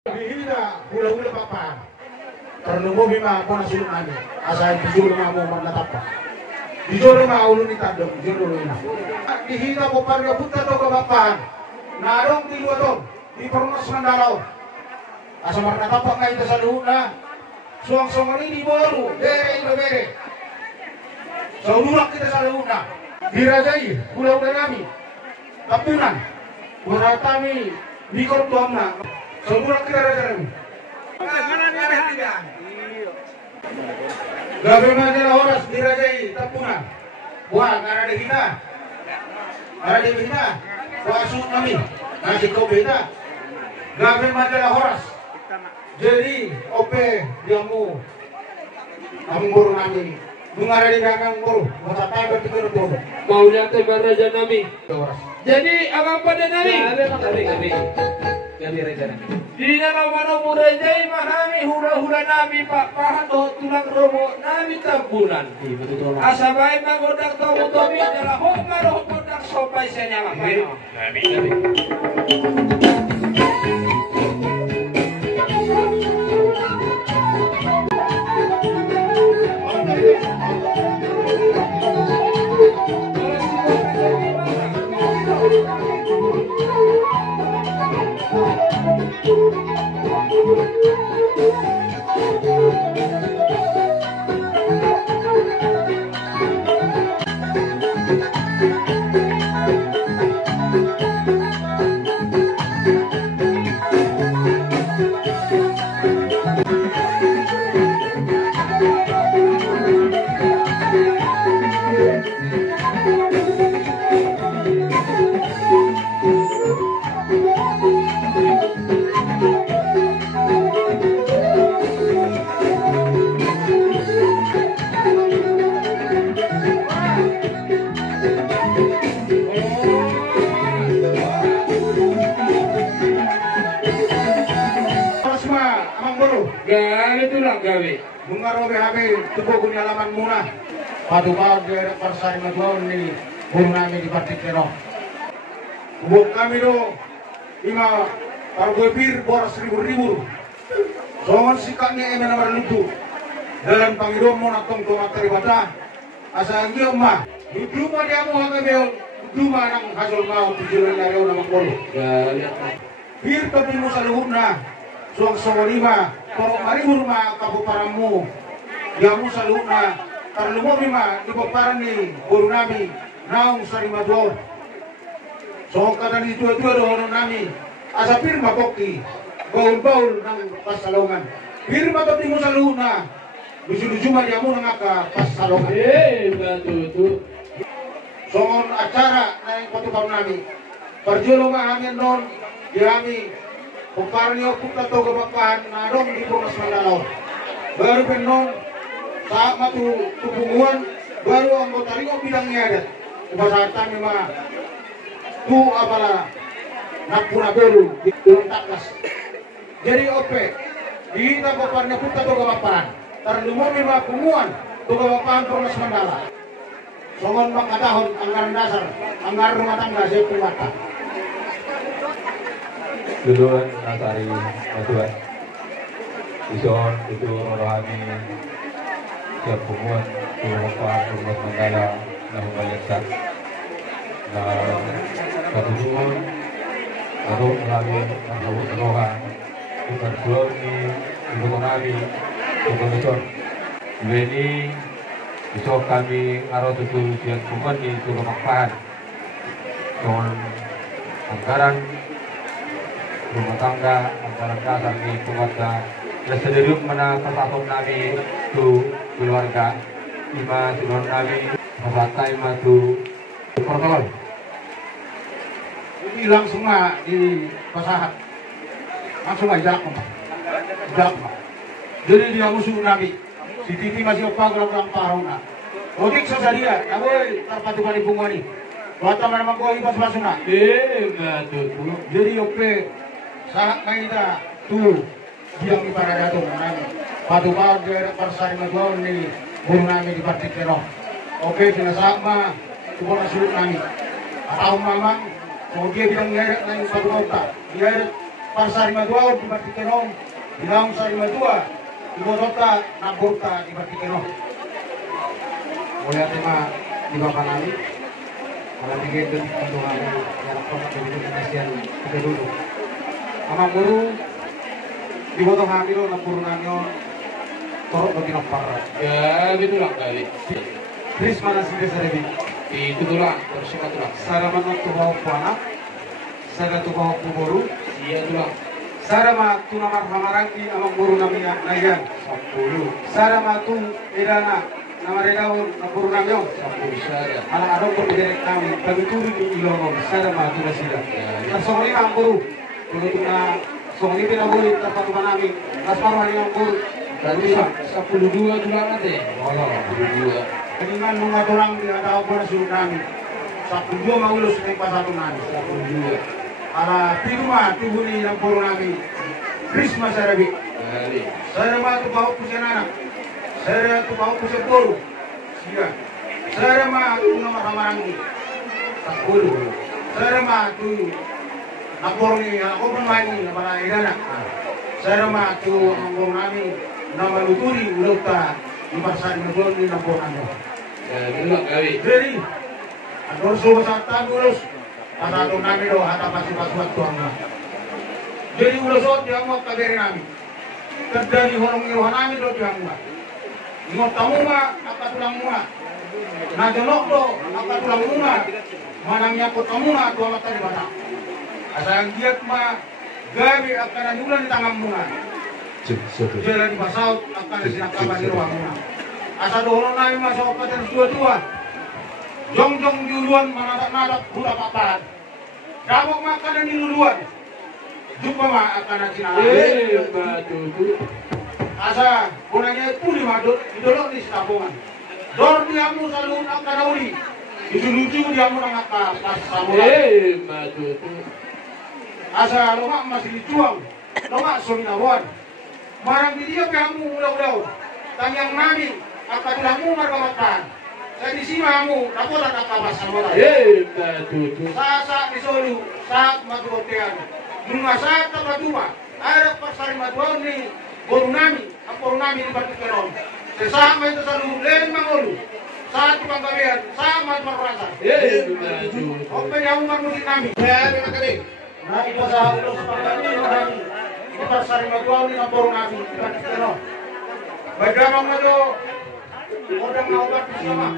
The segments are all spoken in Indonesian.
Bihina hula-hula papan. Karena mo bima ako nasulot namin. Asahin dijuro nga mo manatap pa. Dijuro nga ulo ni Tadong. Dijuro na. Bihina po parga punta to kapapan. Narong di luatong. Di pernas ng dalaw. Asa manatap pa ngayon sa luhut na. Suang-suang ini baru. Bere. Sa ululak kita sa luhut na. Dirajai hula-hula namin. Tapunan. Buat kami di kortuam na. Semua kita raja kami. Gabe majalah horas dirajai tapunan. Wah, ngara de kita. Wasuk kami. Nasi kau beda. Gabe majalah horas. Jadi ope diamu. Kamu guru kami. Mengara di belakang guru. Masa tayo berpikir guru. Maunya teh raja nami. Jadi apa pada nami? Gabi raja. Di dalam mana muda jai mahami hura-hura nami pak pahan doh tulang robo nami tabunan. Asa baik magodak tahu tomi adalah hok maroh kodak sopai senyama. Nami. Gawe. Mengaruhi kami tubuh punya alaman murah. Padu-padu dari persari majuan ini burung kami di Batik Kero. Buk kami do lima pargopir boras ribu-ribu. Soalnya sikatnya emang nomor lutu. Dalam panggilan mau nakong tomat teribata. Asal dia mah. Dulu mah dia mau kami bel. Dulu mah nang hasil mau tujuan dari orang bolu. Bir tapi musa luhurna. Suang lima. Kalau mari rumah kapuparamu, dia musa luhurna. Karena lumur lima di paparan ni guru nami naung sarima dua. So kata di dua-dua doang nami. Asa firma koki, baul-baul nang pasalongan. Firma tapi musa luhurna. Lucu-lucu mah dia mau nangaka pasalongan. Betul. Soal acara nang patupam nami. Perjulo mahamin non diami. Pemparnio putra to kebapahan nadong di Punas Mandalaw. Baru penon saat matu tupunguan baru anggota ringo bidangnya ada. Bahasa kami mah tu apalah napuna belu di taklas. Jadi ope di tapaparnya putra to kebapahan. Terlumur lima punguan to kebapahan Punas Mandala. Songon makadahon anggaran dasar anggaran rumah tangga saya primata. Duluan Nasari Matuan Ison itu rohani siap punguan Tuhan Rumah Mandala Nah Malaysia Nah Katujuan Atau melalui Mahawut Rohan Bukan pulau ini Ibu Tonami Bukan Ison ini Iso kami Arau tutu siap punguan di Tuhan Makpahan Dengan anggaran rumah tangga antara dasar di keluarga dan sederhana mana kesatuan nabi tu keluarga lima tuan nabi masatai matu protokol ini langsung mah di pasahat langsung aja jalan jadi dia musuh nabi si Titi masih opa gelang parona odik sasadia naboy terpatukan di pungwani bata mana mangko ibas masuna Betul. jadi ope saat kaita tu diam di para datung nami padu-padu dari persari majuan ini burung nami di Batik Kero. Oke pinasama tu bola sulit nami atau mamang mau dia bilang ngeret lain satu kota ngeret Parsari Madua di Batikeno, Ilaung Sari Madua, Ibu Dota Naburta di Batikeno. Mulai tema di Bapak Nami, malah tiga itu untuk kami yang kontak dari Indonesian kita dulu. Amang Guru di botol hamil nampur nanyo torok bagi nopar. Ya, gitulah kali. Chris mana sih serebi? Itu tulang, bersama tulang. Sara mana tu bawa puana, sara tu bawa kuburu, Iya tulang. sara ma tu namar hamarangi amang Guru namanya nayan. 10. Sara ma tu edana nama redaun nampur nanyo. 10 saja. Ala adong bergerak kami, kami turun di Ilongong, sara ma tu nasida. Nasong lima Guru, begitu na song ini tidak boleh tempat rumah kami. Nasmar hari yang Guru. Berarti 12 tulang nanti. Oh, 12. Dengan mga orang di ada apa suruh kami. Satu dua mau lulus naik pas satu nani. 12. Ala pirma tibuni yang puru kami. Christmas arabi. Kali. Saya mah tu bawa pujian anak. Saya tu bawa pujian puru. Sia. Saya mah tu nama ramarangi. 10. Saya mah tu napor ni aku bermain ni nama irana. Saya mah tu ngomong kami nama luturi ulota di pasar di Madura ni napor kami. Ya, gitulah kali. Jadi, ador suruh satan urus, pasal nami do hata pasti pasuat tuang lah. Jadi urusot dia mau kageri nami, terjadi horong irohan nami do dia mau. Ingat tamu mah, apa tulang mah, najonok do, apa tulang mah, manangnya ko tamu mah dua mata di mana. Asal giat mah, gabi akan anulan di tangan mah. Jalan di pasau akan disinakaban di ruang mah. Asa doholo nami masuk kader dua-dua. Jong-jong duluan manadak-nadak budak paparan. Damok makanan di duluan. Jumpa mah akan nacinala. Batu. Asa gunanya itu didolok di tabungan. Dor diamu salun akan nauli. Itu lucu diamu nang pas samurai. Batu. Asa lomak masih dicuang. Lomak sominawan. Marang di dia kamu udah-udah. Tanyang nami akadulamu margamatan. Saya di sini kamu laporan apa samurai. Batu. Saat disolu, saat matuotean. Nunga saat kapatuma. Ada pasar matuan ni Guru nami, apor nami di Batikeno. Sesama itu selalu len mangolu. Saat panggawean, sama merasa. Batu. Oke yang mengurusi nami. Ya, terima kasih. Nah, itu saya udah sepakati nami. Di pasar matuan ni apor nami di Batikeno. Bagaimana itu? Orang mau bersama.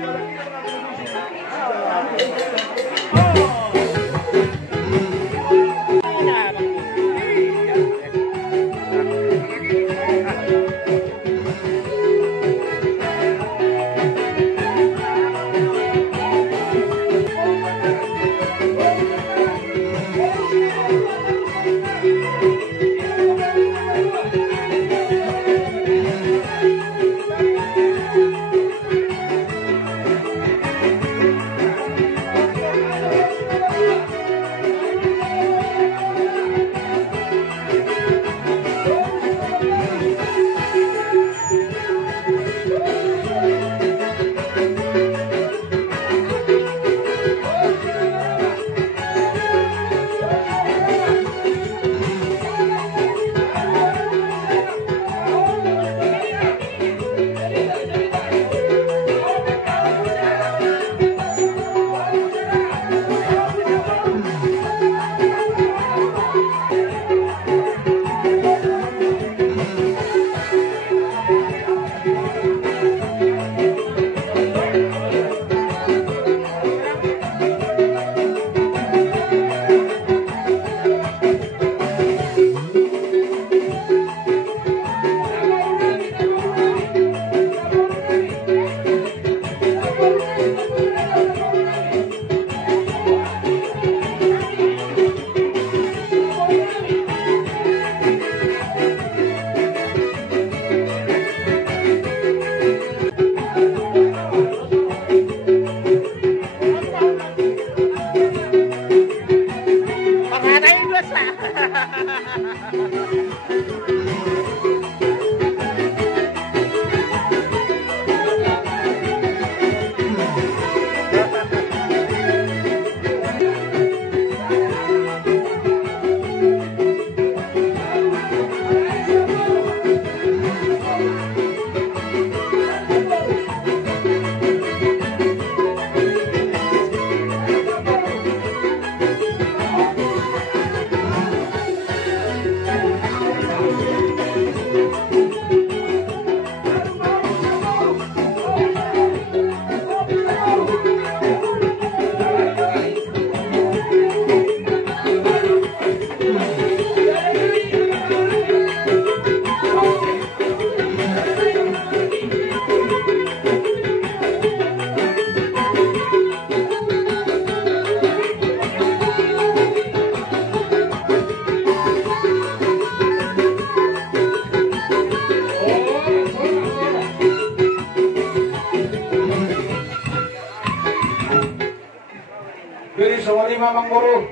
Mamang Guru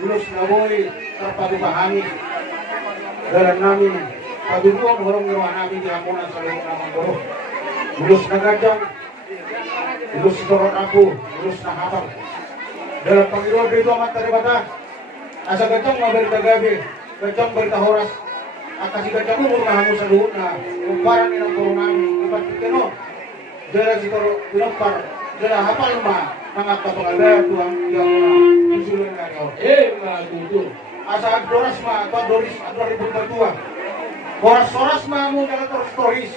Lulus Naboy terpadu pahami dalam nami padukuan horong ngeruah nami di ampunan seluruh Mamang Guru Lulus Nagajang Lulus Dorot Aku Lulus Nahapang dalam panggilan itu amat teribata asa gajang maberi tagabi gajang berita horas akasi gajang umur nahamu seluruh na kumparan inang Guru nami ibat pikeno dalam si Guru pinapar dalam hafal ma nangat kapagala tuang yang susulun ngayon Magutul. asa doras ma atau doris atau ribut bertua boras-boras ma mo dalam stories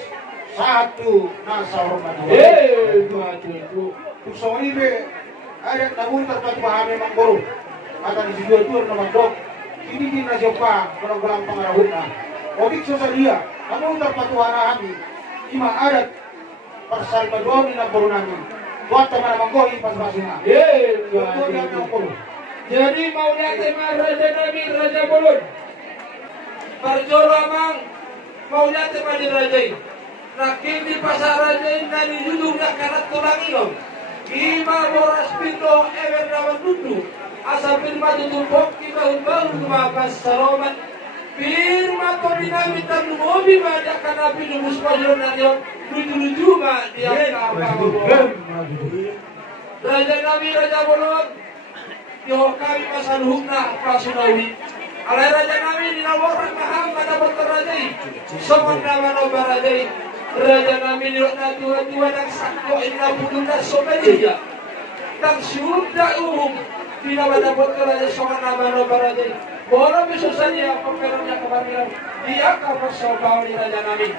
satu nasa hormat Magutul. Kusong ini be ayat namun terpatu pahami Manggoro atau di situ nama dok ini di nasiopa kurang-kurang pengarahun na odik sosalia namun terpatu pahami ima adat persari maduan di Manggoro nami buat teman Manggoro pas-pasing na Jadi mau lihat Raja Nabi Raja Bolon Parjoramang mau lihat di Raja Rakim di pasar Raja nani judulnya karena tulang ilong Ima boras pindo ewer naman duduk asa firma tutumpok ibahun-bahun kumakas saroman firma to dinamit ang lumobi mada kana pinumus pajon na yon luju-luju ma dia kapag Raja Nabi Raja Bolon Yo kami masaluhuk na pasunawi. Alay Raja Nabi dinawar maham pada berterajai. Sopan nama nobar rajai. Raja Nabi nilok na tuwa-tuwa ng sakto ina pudong na sopadilla. Nang syurda umum. Pinawada berterajai sopan nama nobar rajai. Bola besusan niya pagkaroon kebarilan. Dia kapag sobaw ni Raja Nabi.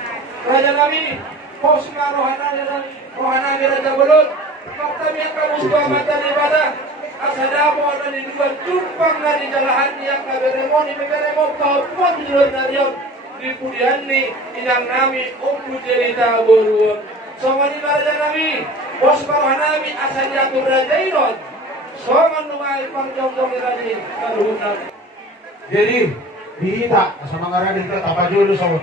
Raja Nabi pos nga rohana ni Raja Bolon. Pagtami ang kamuswa mata ni Bada. Asada mo na ni dua tumpang na ni jalahan niya kaberemo ni beberemo paupuan di luar narion di pudian ni inang nami umpu cerita boruon sama ni Raja Nami bos bawah nami asa jatuh Raja Iron sama numai pangjong-jong ni Raja karuhunan jadi kita sama ngara kita apa dulu sama